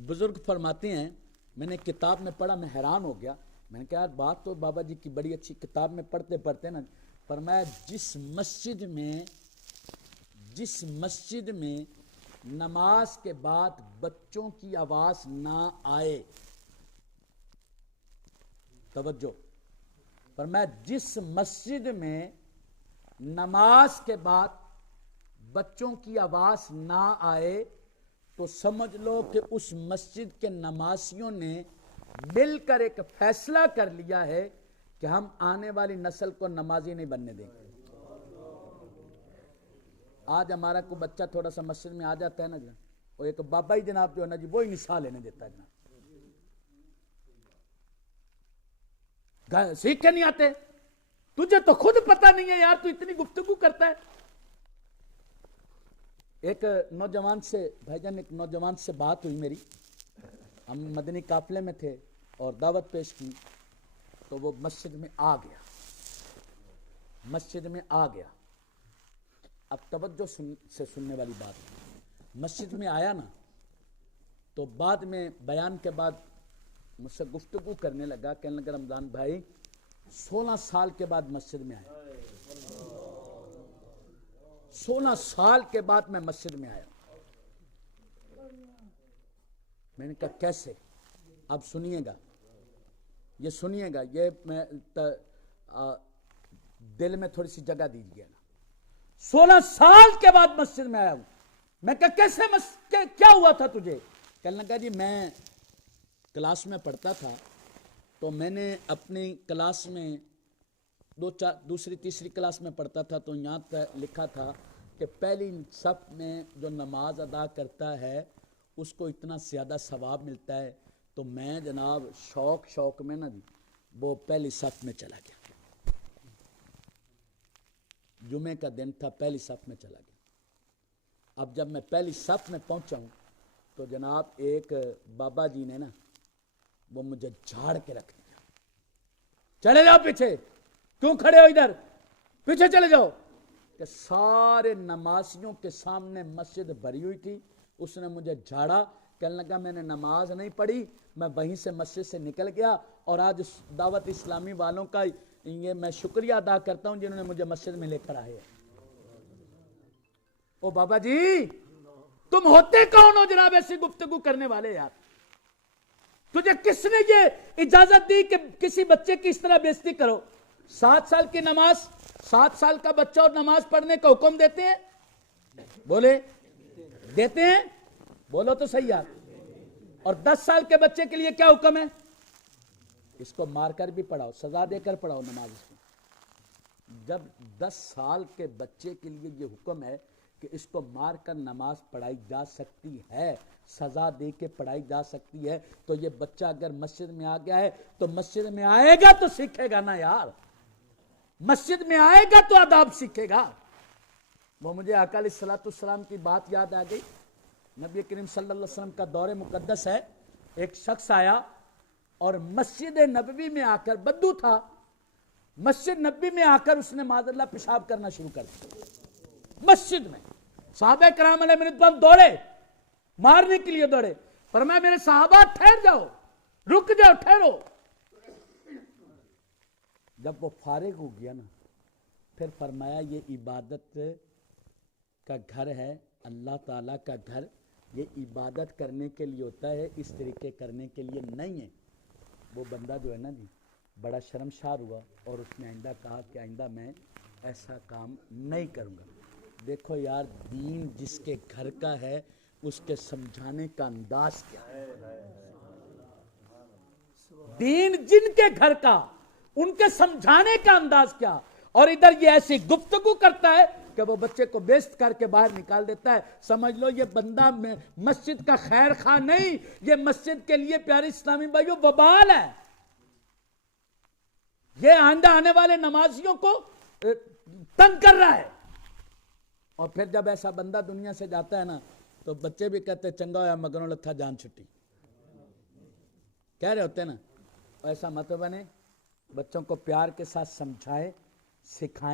बुजुर्ग फरमाते हैं, मैंने किताब में पढ़ा, मैं हैरान हो गया। मैंने कहा यार बात तो बाबा जी की बड़ी अच्छी, किताब में पढ़ते पढ़ते ना, फरमाया जिस मस्जिद में नमाज के बाद बच्चों की आवाज ना आए, तवज्जो, फरमाया जिस मस्जिद में नमाज के बाद बच्चों की आवाज ना आए तो समझ लो कि उस मस्जिद के नमाजियों ने मिलकर एक फैसला कर लिया है कि हम आने वाली नस्ल को नमाजी नहीं बनने देंगे। आज हमारा कोई बच्चा थोड़ा सा मस्जिद में आ जाता है ना जनाब, और एक बाबा ही जनाब जो है ना जी, वो ही निशा लेने देता है जनाब। सीख के नहीं आते, तुझे तो खुद पता नहीं है यार, तू इतनी गुफ्तगू करता है। एक नौजवान से भाईजान, एक नौजवान से बात हुई मेरी, हम मदनी काफले में थे और दावत पेश की, तो वो मस्जिद में आ गया। अब तवज्जो से सुनने वाली बात है, मस्जिद में आया ना, तो बाद में बयान के बाद मुझसे गुफ्तगू करने लगा, कहने लगा रमजान भाई 16 साल के बाद मस्जिद में आया, 16 साल के बाद मैं मस्जिद में आया। मैंने कहा कैसे? अब सुनिएगा, ये मैं दिल में थोड़ी सी जगह दीजिएगा। 16 साल के बाद मस्जिद में आया हूं। मैं कहा कैसे, क्या हुआ था तुझे? कहने लगा जी मैं क्लास में पढ़ता था, तो मैंने अपनी क्लास में दूसरी तीसरी क्लास में पढ़ता था, तो यहाँ लिखा था कि पहली सफ में जो नमाज अदा करता है उसको इतना ज़्यादा सवाब मिलता है। तो मैं जनाब शौक में ना जी वो पहली सफ में चला गया। जुमे का दिन था, पहली सफ में चला गया। अब जब मैं पहली सफ में पहुंचा हूं तो जनाब एक बाबा जी ने ना वो मुझे झाड़ के रख दिया, चले जाओ पीछे, क्यों खड़े हो इधर, पीछे चले जाओ। कि सारे नमाजियों के सामने मस्जिद भरी हुई थी, उसने मुझे झाड़ा। कहने लगा मैंने नमाज नहीं पढ़ी, मैं वहीं से मस्जिद से निकल गया, और आज दावत इस्लामी वालों का ये मैं शुक्रिया अदा करता हूं जिन्होंने मुझे मस्जिद में लेकर आए। ओ बाबा जी तुम होते कौन हो जनाब ऐसी गुफ्तगू करने वाले? यार तुझे किसने ये इजाजत दी कि किसी बच्चे की इस तरह बेइज्जती करो? 7 साल की नमाज, 7 साल का बच्चा और नमाज पढ़ने का हुक्म देते हैं? बोले देते हैं? बोलो तो सही यार। और 10 साल के बच्चे के लिए क्या हुक्म है? इसको मारकर भी पढ़ाओ, सजा देकर पढ़ाओ नमाज इसको। जब 10 साल के बच्चे के लिए ये हुक्म है कि इसको मारकर नमाज पढ़ाई जा सकती है, सजा दे के पढ़ाई जा सकती है, तो ये बच्चा अगर मस्जिद में आ गया है तो मस्जिद में आएगा तो सीखेगा ना यार, मस्जिद में आएगा तो आदाब सीखेगा। वो मुझे आका अलैहिस्सलाम की बात याद आ गई। नबी करीम सल्लल्लाहु अलैहि वसल्लम का दौरे मुकद्दस है, एक शख्स आया और मस्जिद नबवी में आकर, बद्दू था, मस्जिद नबवी में आकर उसने माज़अल्लाह पेशाब करना शुरू कर दिया मस्जिद में। सहाबा कराम अलैहिम रिदवान दौड़े, मारने के लिए दौड़े, फरमाया मेरे सहाबा ठहर जाओ, रुक जाओ, ठहरो। जब वो फारिग हो गया ना, फिर फरमाया ये इबादत का घर है, अल्लाह ताला का घर, ये इबादत करने के लिए होता है, इस तरीके करने के लिए नहीं है। वो बंदा जो है ना जी बड़ा शर्मसार हुआ और उसने आइंदा कहा कि आइंदा मैं ऐसा काम नहीं करूँगा। देखो यार दीन जिसके घर का है उसके समझाने का अंदाज क्या है, दीन जिनके घर का उनके समझाने का अंदाज क्या। और इधर ये ऐसी गुफ्तगू करता है कि वो बच्चे को बेइज्जत करके बाहर निकाल देता है। समझ लो ये बंदा मस्जिद का खैर खा नहीं, ये मस्जिद के लिए प्यारे इस्लामी भाइयों वबाल है। ये आंदा आने वाले नमाजियों को तंग कर रहा है। और फिर जब ऐसा बंदा दुनिया से जाता है ना तो बच्चे भी कहते हैं चंगा होया मगरों लथा जान छुट्टी, कह रहे होते हैं ना। ऐसा मत बने, बच्चों को प्यार के साथ समझाएं, सिखाएं।